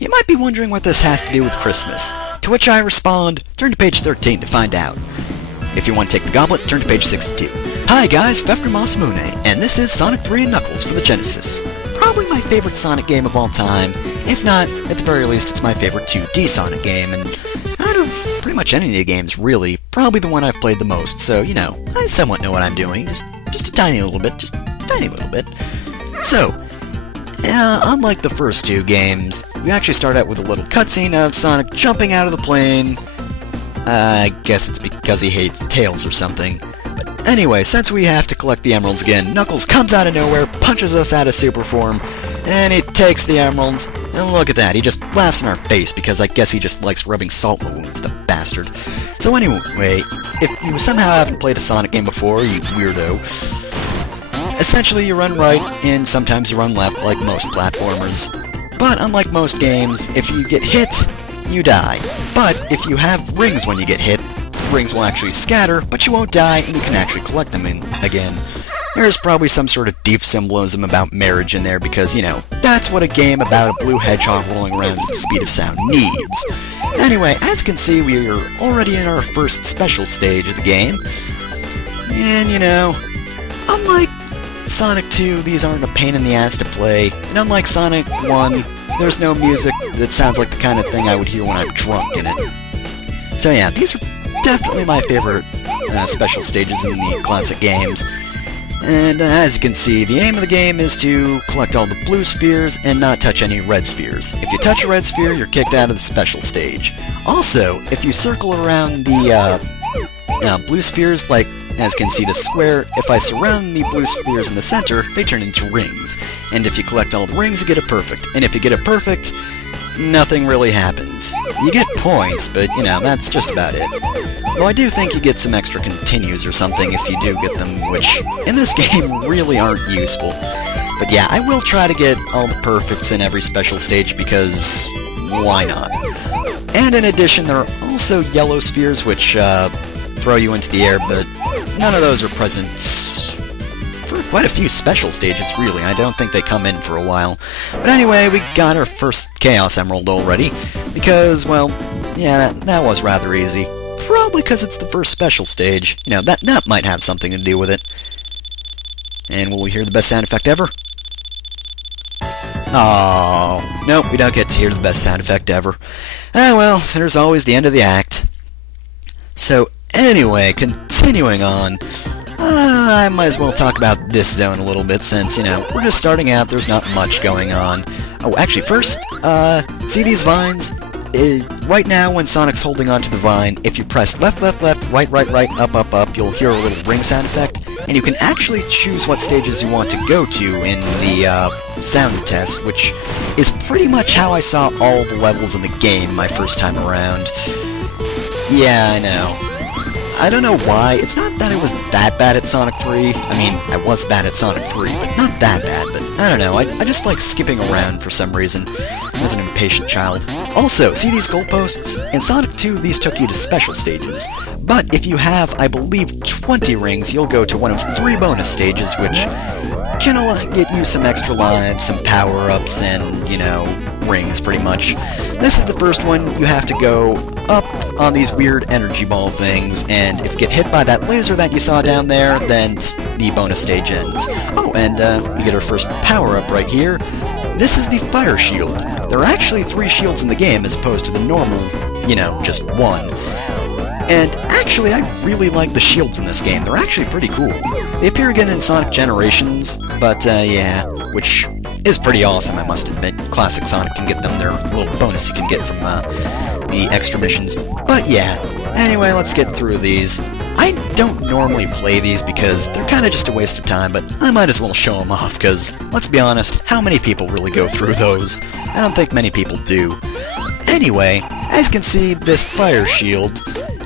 You might be wondering what this has to do with Christmas, to which I respond, turn to page 13 to find out. If you want to take the goblet, turn to page 62. Hi guys, Fefner Masamune, and this is Sonic 3 and Knuckles for the Genesis. Probably my favorite Sonic game of all time. If not, at the very least, it's my favorite 2D Sonic game, and out of pretty much any of the games, really, probably the one I've played the most, so, you know, I somewhat know what I'm doing, just a tiny little bit, just a tiny little bit. So, unlike the first two games, you actually start out with a little cutscene of Sonic jumping out of the plane. I guess it's because he hates Tails or something. But anyway, since we have to collect the emeralds again, Knuckles comes out of nowhere, punches us out of super form, and he takes the emeralds, and look at that, he just laughs in our face because I guess he just likes rubbing salt in the wounds, the bastard. So anyway, if you somehow haven't played a Sonic game before, you weirdo, essentially you run right, and sometimes you run left like most platformers. But unlike most games, if you get hit, you die. But if you have rings when you get hit, rings will actually scatter, but you won't die, and you can actually collect them again. There's probably some sort of deep symbolism about marriage in there because, you know, that's what a game about a blue hedgehog rolling around at the speed of sound needs. Anyway, as you can see, we are already in our first special stage of the game. And, you know, unlike Sonic 2, these aren't a pain in the ass to play, and unlike Sonic 1, there's no music that sounds like the kind of thing I would hear when I'm drunk in it. So yeah, these are definitely my favorite special stages in the classic games. And as you can see, the aim of the game is to collect all the blue spheres and not touch any red spheres. If you touch a red sphere, you're kicked out of the special stage. Also, if you circle around the blue spheres, like as you can see the square, if I surround the blue spheres in the center, they turn into rings. And if you collect all the rings, you get a perfect. And if you get a perfect, nothing really happens. You get points, but, you know, that's just about it. Though I do think you get some extra continues or something if you do get them, which, in this game, really aren't useful. But yeah, I will try to get all the perfects in every special stage because why not? And in addition, there are also yellow spheres which throw you into the air, but none of those are present for quite a few special stages, really. I don't think they come in for a while. But anyway, we got our first Chaos Emerald already, because, well, yeah, that was rather easy. Probably because it's the first special stage. You know, that might have something to do with it. And will we hear the best sound effect ever? Oh, nope, we don't get to hear the best sound effect ever. Ah, well, there's always the end of the act. So, anyway, continuing on, I might as well talk about this zone a little bit since, you know, we're just starting out, there's not much going on. Oh, actually, first, see these vines? Right now, when Sonic's holding onto the vine, if you press left, left, left, right, right, right, up, up, up, you'll hear a little ring sound effect, and you can actually choose what stages you want to go to in the sound test, which is pretty much how I saw all the levels in the game my first time around. Yeah, I know. I don't know why. It's not that I was that bad at Sonic 3. I mean, I was bad at Sonic 3, but not that bad. But I don't know. I just like skipping around for some reason. I was an impatient child. Also, see these goalposts? In Sonic 2, these took you to special stages. But if you have, I believe, 20 rings, you'll go to one of 3 bonus stages, which can get you some extra lives, some power-ups, and, you know, rings, pretty much. This is the first one. You have to go up on these weird energy ball things, and if you get hit by that laser that you saw down there, then the bonus stage ends. Oh, and we get our first power-up right here. This is the fire shield. There are actually 3 shields in the game as opposed to the normal, you know, just 1. And actually, I really like the shields in this game. They're actually pretty cool. They appear again in Sonic Generations, but yeah, which is pretty awesome, I must admit. Classic Sonic can get them their little bonus you can get from the extra missions. But yeah, anyway, let's get through these. I don't normally play these because they're kind of just a waste of time, but I might as well show them off, because, let's be honest, how many people really go through those? I don't think many people do. Anyway, as you can see, this fire shield,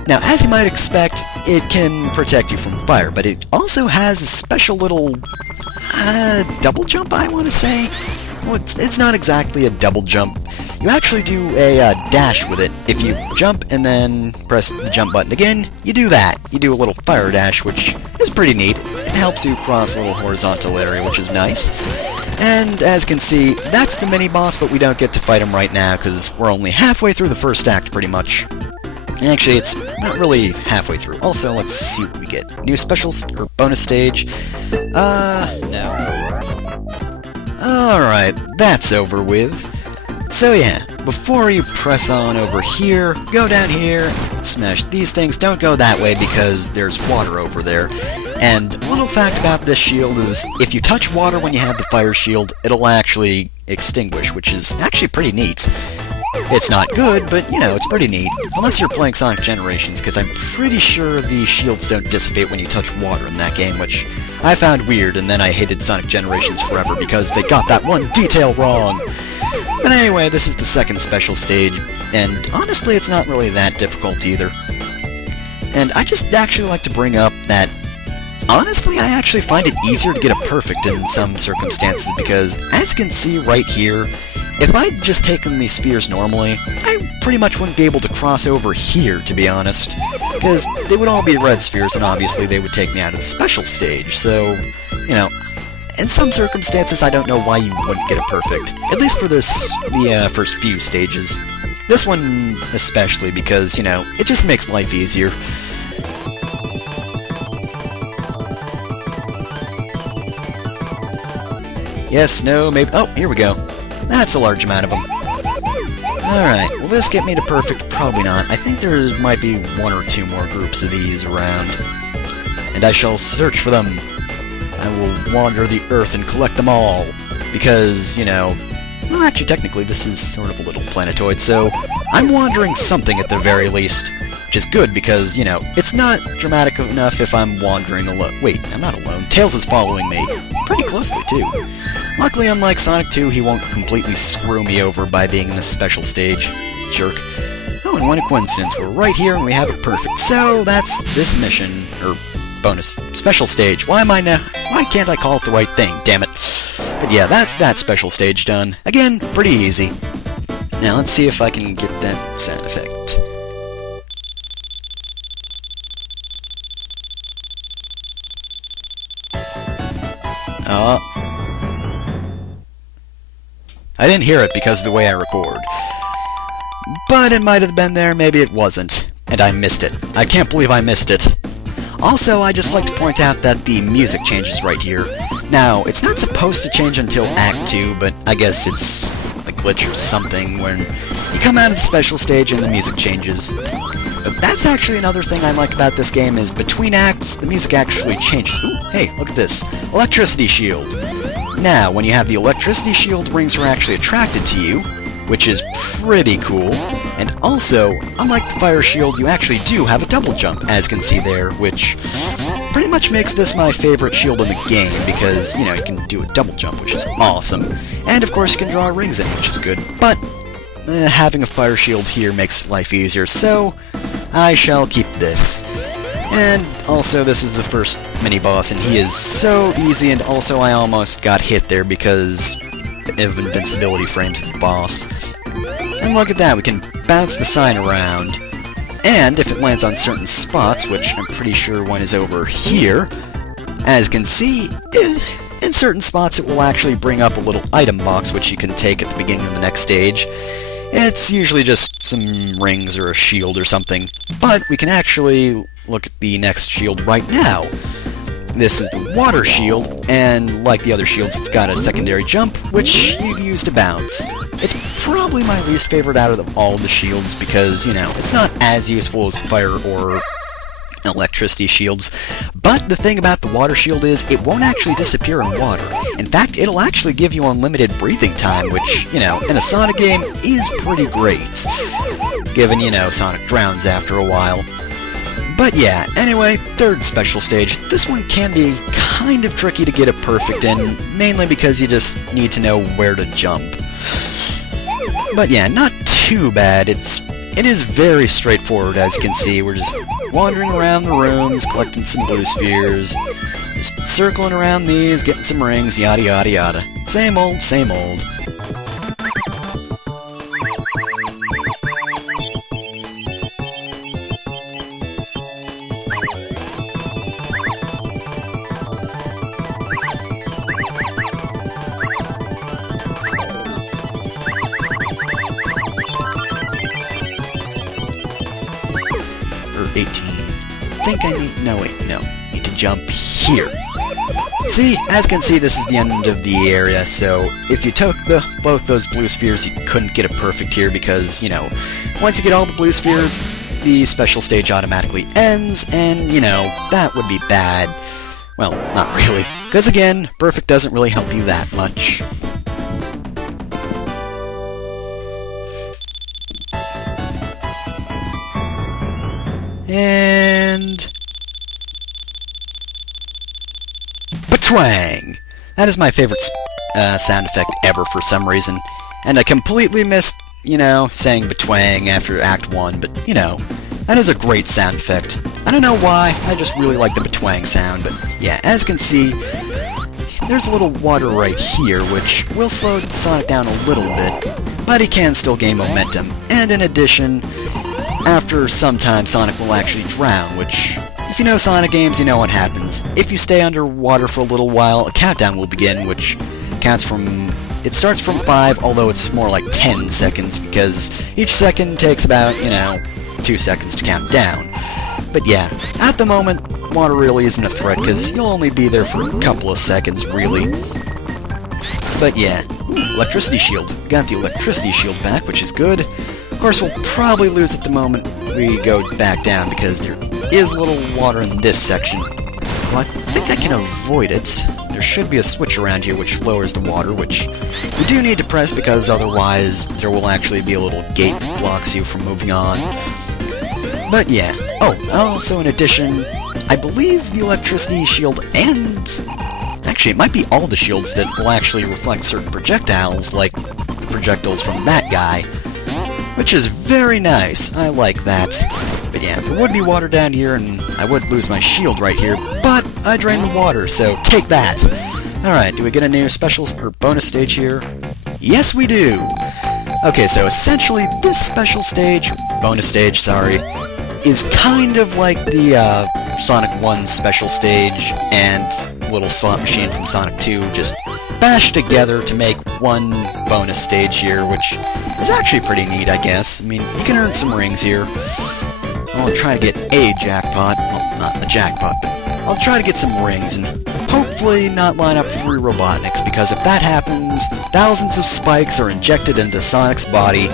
now, as you might expect, it can protect you from fire, but it also has a special little double jump, I want to say? Well, it's not exactly a double jump. You actually do a dash with it. If you jump and then press the jump button again, you do that. You do a little fire dash, which is pretty neat. It helps you cross a little horizontal area, which is nice. And as you can see, that's the mini-boss, but we don't get to fight him right now, because we're only halfway through the first act, pretty much. Actually, it's not really halfway through. Also, let's see what we get. New special, or bonus stage. No. Alright, that's over with. So yeah, before you press on over here, go down here, smash these things. Don't go that way because there's water over there. And a little fact about this shield is, if you touch water when you have the fire shield, it'll actually extinguish, which is actually pretty neat. It's not good, but, you know, it's pretty neat. Unless you're playing Sonic Generations, because I'm pretty sure the shields don't dissipate when you touch water in that game, which I found weird, and then I hated Sonic Generations forever because they got that one detail wrong. But anyway, this is the second special stage, and honestly, it's not really that difficult either. And I just actually like to bring up that, honestly, I actually find it easier to get a perfect in some circumstances, because, as you can see right here, if I'd just taken these spheres normally, I pretty much wouldn't be able to cross over here, to be honest, because they would all be red spheres, and obviously they would take me out of the special stage, so, you know, in some circumstances I don't know why you wouldn't get a perfect, at least for the first few stages. This one especially, because, you know, it just makes life easier. Yes, no, maybe... Oh, here we go. That's a large amount of them. Alright, will this get me to perfect? Probably not. I think there might be one or two more groups of these around. And I shall search for them. I will wander the earth and collect them all. Because, you know... Well, actually, technically, this is sort of a little planetoid, so... I'm wandering something at the very least. Which is good, because, you know, it's not dramatic enough if I'm wandering alone. Wait, I'm not alone. Tails is following me. Pretty closely, too. Luckily, unlike Sonic 2, he won't completely screw me over by being in this special stage. Jerk. Oh, and what a coincidence. We're right here and we have it perfect. So, that's this mission, or bonus, special stage. Why can't I call it the right thing, damn it. But yeah, that's that special stage done. Again, pretty easy. Now, let's see if I can get that sound effect. I didn't hear it because of the way I record. But it might have been there, maybe it wasn't. And I missed it. I can't believe I missed it. Also, I just like to point out that the music changes right here. Now, it's not supposed to change until Act 2, but I guess it's a glitch or something when you come out of the special stage and the music changes. But that's actually another thing I like about this game is between acts, the music actually changes. Ooh, hey, look at this. Electricity shield. Now, when you have the electricity shield, rings are actually attracted to you, which is pretty cool. And also, unlike the fire shield, you actually do have a double jump, as you can see there, which pretty much makes this my favorite shield in the game, because, you know, you can do a double jump, which is awesome. And, of course, you can draw rings in, which is good. But having a fire shield here makes life easier, so I shall keep this. And also, this is the first mini-boss, and he is so easy, and also I almost got hit there because of invincibility frames of the boss. And look at that, we can bounce the sign around. And if it lands on certain spots, which I'm pretty sure one is over here, as you can see, in certain spots it will actually bring up a little item box, which you can take at the beginning of the next stage. It's usually just some rings or a shield or something, but we can actually look at the next shield right now. This is the water shield, and like the other shields, it's got a secondary jump, which you use to bounce. It's probably my least favorite out of all the shields because, you know, it's not as useful as fire or electricity shields, but the thing about the water shield is it won't actually disappear in water. In fact, it'll actually give you unlimited breathing time, which, you know, in a Sonic game is pretty great, given, you know, Sonic drowns after a while. But yeah, anyway, third special stage. This one can be kind of tricky to get it perfect in, mainly because you just need to know where to jump. But yeah, not too bad. It is very straightforward, as you can see. We're just wandering around the rooms, collecting some blue spheres, just circling around these, getting some rings, yada yada yada. Same old, same old. 18. I think I need... No, wait, no. Need to jump here. See, as you can see, this is the end of the area, so if you took both those blue spheres, you couldn't get a perfect here because, you know, once you get all the blue spheres, the special stage automatically ends, and, you know, that would be bad. Well, not really, because again, perfect doesn't really help you that much. And... Batwang! That is my favorite sound effect ever for some reason. And I completely missed, you know, saying Batwang after Act 1, but, you know, that is a great sound effect. I don't know why, I just really like the Batwang sound, but yeah, as you can see, there's a little water right here, which will slow Sonic down a little bit, but he can still gain momentum. And in addition, after some time, Sonic will actually drown, which... If you know Sonic games, you know what happens. If you stay underwater for a little while, a countdown will begin, which counts from... It starts from 5, although it's more like 10 seconds, because each second takes about, you know, 2 seconds to count down. But yeah, at the moment, water really isn't a threat, because you'll only be there for a couple of seconds, really. But yeah, electricity shield. Got the electricity shield back, which is good. Of course, we'll probably lose at the moment we go back down, because there is a little water in this section. Well, I think I can avoid it. There should be a switch around here which lowers the water, which we do need to press because otherwise there will actually be a little gate that blocks you from moving on. But yeah. Oh, also in addition, I believe the electricity shield and... Actually, it might be all the shields that will actually reflect certain projectiles, like the projectiles from that guy. Which is very nice. I like that. But yeah, there would be water down here, and I would lose my shield right here, but I drained the water, so take that! Alright, do we get a new special, or bonus stage here? Yes, we do! Okay, so essentially, this special stage, bonus stage, sorry, is kind of like the, Sonic 1 special stage and little slot machine from Sonic 2, just bashed together to make one bonus stage here, which is actually pretty neat, I guess. I mean, you can earn some rings here. I'll try to get a jackpot. Well, not a jackpot, but I'll try to get some rings and hopefully not line up 3 Robotniks, because if that happens, thousands of spikes are injected into Sonic's body,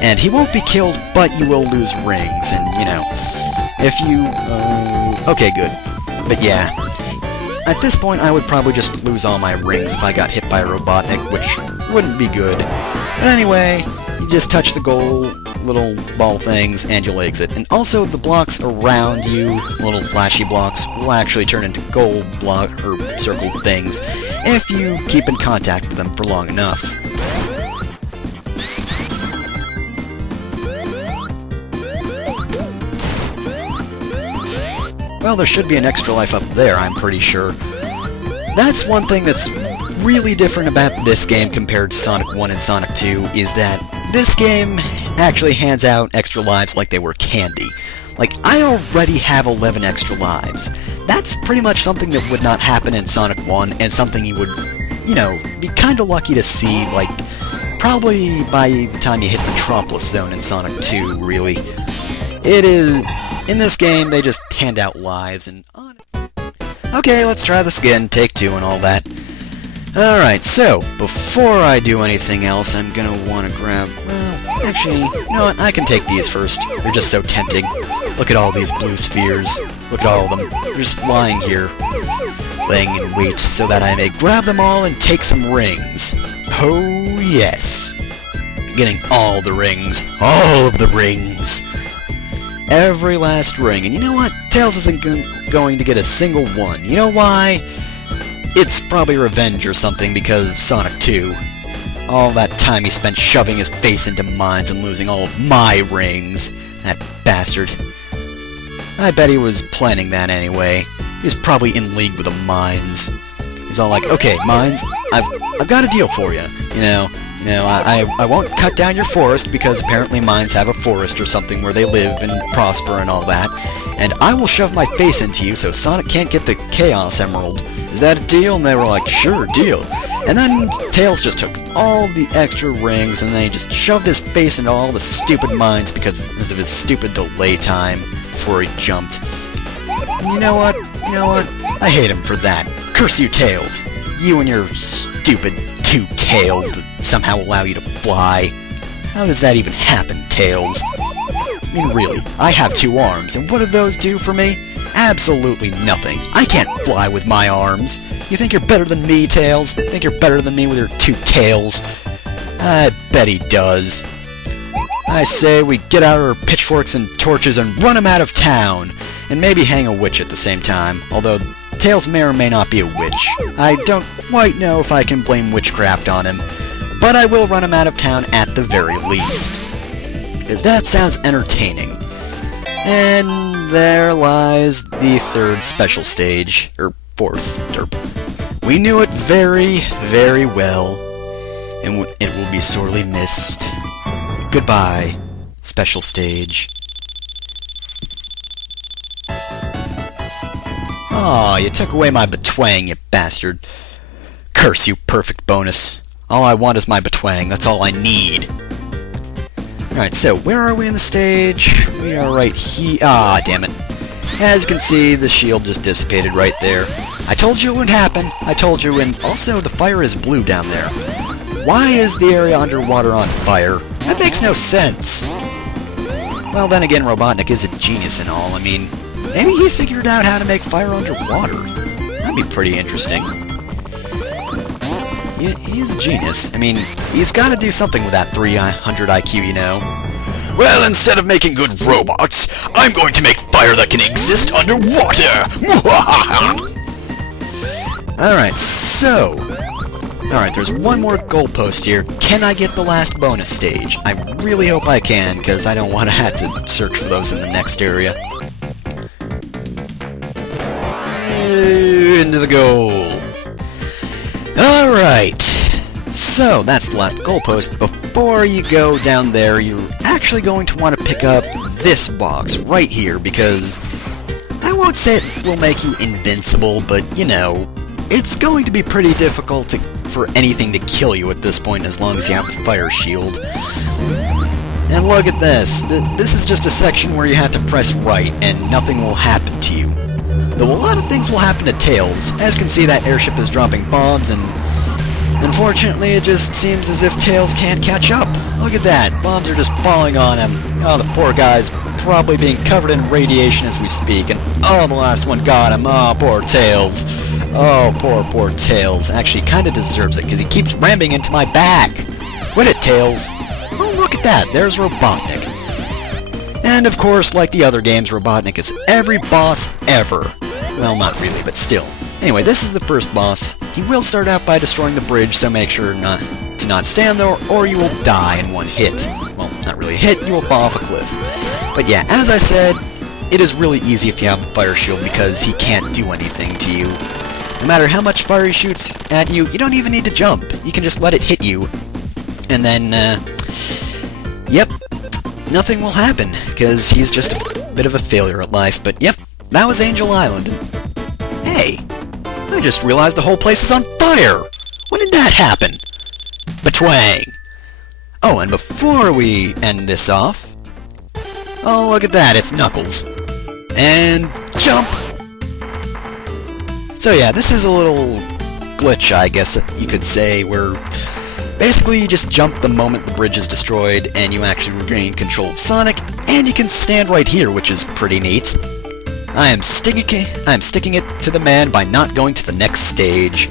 and he won't be killed, but you will lose rings, and, you know, if you... okay, good. But yeah, at this point I would probably just lose all my rings if I got hit by a Robotnik, which wouldn't be good. But anyway, you just touch the goal little ball things and you'll exit. And also the blocks around you, little flashy blocks, will actually turn into gold block or circle things if you keep in contact with them for long enough. Well, there should be an extra life up there, I'm pretty sure. That's one thing that's really different about this game compared to Sonic 1 and Sonic 2, is that this game actually hands out extra lives like they were candy. Like, I already have 11 extra lives. That's pretty much something that would not happen in Sonic 1, and something you would, you know, be kinda lucky to see, like, probably by the time you hit Metropolis Zone in Sonic 2, really. It is... In this game, they just hand out lives and... Okay, let's try this again, take 2 and all that. Alright, so, before I do anything else, I'm gonna want to grab... Well, actually, you know what, I can take these first. They're just so tempting. Look at all these blue spheres. Look at all of them. They're just lying here, laying in wait, so that I may grab them all and take some rings. Oh, yes. Getting all the rings. All of the rings. Every last ring. And you know what? Tails isn't going to get a single one. You know why? It's probably revenge or something because of Sonic 2. All that time he spent shoving his face into mines and losing all of my rings. That bastard. I bet he was planning that anyway. He's probably in league with the mines. He's all like, okay, mines, I've got a deal for you. You know, I won't cut down your forest because apparently mines have a forest or something where they live and prosper and all that. And I will shove my face into you so Sonic can't get the Chaos Emerald. Is that a deal? And they were like, sure, deal. And then Tails just took all the extra rings and then he just shoved his face into all the stupid mines because of his stupid delay time. before he jumped. And you know what? You know what? I hate him for that. Curse you, Tails! You and your stupid 2 tails that somehow allow you to fly. How does that even happen, Tails? I mean, really, I have 2 arms, and what do those do for me? Absolutely nothing. I can't fly with my arms. You think you're better than me, Tails? Think you're better than me with your 2 tails? I bet he does. I say we get out our pitchforks and torches and run him out of town, and maybe hang a witch at the same time, although Tails may or may not be a witch. I don't quite know if I can blame witchcraft on him, but I will run him out of town at the very least. Because that sounds entertaining. And there lies the 3rd special stage, or 4th, we knew it very, very well, and it will be sorely missed. Goodbye, special stage. Aw, you took away my batwang, you bastard. Curse you, perfect bonus. All I want is my batwang, that's all I need. Alright, so where are we in the stage? We are right here. Ah, damn it. As you can see, the shield just dissipated right there. I told you it would happen. I told you, and also the fire is blue down there. Why is the area underwater on fire? That makes no sense. Well, then again, Robotnik is a genius and all. I mean, maybe he figured out how to make fire underwater. That'd be pretty interesting. He's a genius. I mean, he's got to do something with that 300 IQ, you know. Well, instead of making good robots, I'm going to make fire that can exist underwater! Alright, so... Alright, there's one more goalpost here. Can I get the last bonus stage? I really hope I can, because I don't want to have to search for those in the next area. Into the goal! Alright, so that's the last goalpost. Before you go down there, you're actually going to want to pick up this box right here, because I won't say it will make you invincible, but, you know, it's going to be pretty difficult for anything to kill you at this point as long as you have the fire shield. And look at this. This is just a section where you have to press right and nothing will happen to you. Though a lot of things will happen to Tails. As you can see, that airship is dropping bombs, and unfortunately it just seems as if Tails can't catch up. Look at that. Bombs are just falling on him. Oh, the poor guy's probably being covered in radiation as we speak, and oh, the last one got him. Oh, poor Tails. Oh, poor Tails. Actually, kinda deserves it, because he keeps ramming into my back. Quit it, Tails. Oh, look at that. There's Robotnik. And of course, like the other games, Robotnik is every boss ever. Well, not really, but still. Anyway, this is the first boss. He will start out by destroying the bridge, so make sure to not stand there, or you will die in one hit. Well, not really a hit, you will fall off a cliff. But yeah, as I said, it is really easy if you have the fire shield, because he can't do anything to you. No matter how much fire he shoots at you, you don't even need to jump. You can just let it hit you. And then, yep, nothing will happen, because he's just a bit of a failure at life. But yep, that was Angel Island. Hey, I just realized the whole place is on fire! When did that happen? Batwang! Oh, and before we end this off... Oh, look at that, it's Knuckles. And jump! So yeah, this is a little glitch, I guess you could say, where basically you just jump the moment the bridge is destroyed, and you actually regain control of Sonic, and you can stand right here, which is pretty neat. I am sticking it to the man by not going to the next stage.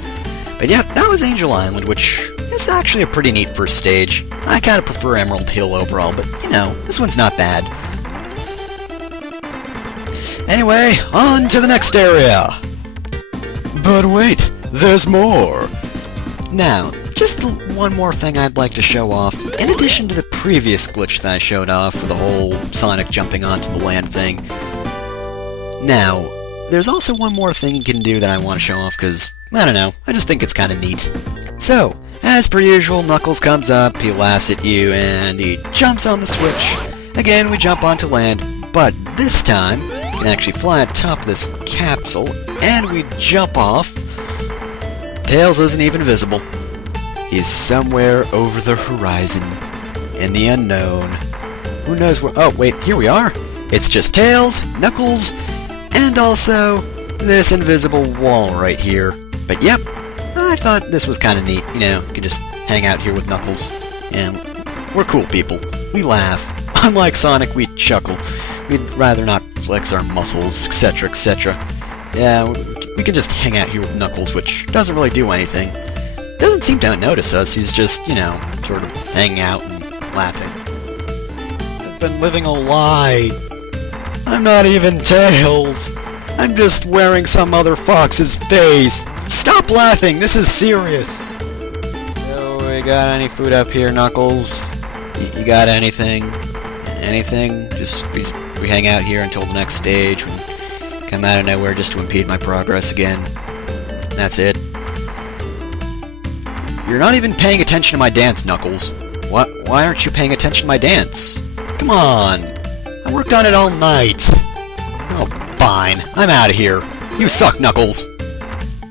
But yeah, that was Angel Island, which is actually a pretty neat first stage. I kind of prefer Emerald Hill overall, but you know, this one's not bad. Anyway, on to the next area! But wait, there's more! Now, just one more thing I'd like to show off, in addition to the previous glitch that I showed off for the whole Sonic jumping onto the land thing. Now, there's also one more thing you can do that I want to show off, because, I don't know, I just think it's kind of neat. So, as per usual, Knuckles comes up, he laughs at you, and he jumps on the switch. Again, we jump onto land, but this time, we can actually fly on top of this capsule, and we jump off. Tails isn't even visible. He's somewhere over the horizon, in the unknown. Who knows where— oh, wait, here we are! It's just Tails, Knuckles, and also this invisible wall right here. But yep, I thought this was kind of neat. You know, you can just hang out here with Knuckles, and we're cool people. We laugh. Unlike Sonic, we chuckle. We'd rather not flex our muscles, etc., etc. Yeah, we can just hang out here with Knuckles, which doesn't really do anything. Doesn't seem to notice us. He's just, you know, sort of hanging out and laughing. I've been living a lie. I'm not even Tails. I'm just wearing some other fox's face. Stop laughing. This is serious. So, we got any food up here, Knuckles? You got anything? Anything? Just we hang out here until the next stage. We come out of nowhere just to impede my progress again. That's it. You're not even paying attention to my dance, Knuckles. Why aren't you paying attention to my dance? Come on. I worked on it all night. Oh, fine. I'm out of here. You suck, Knuckles.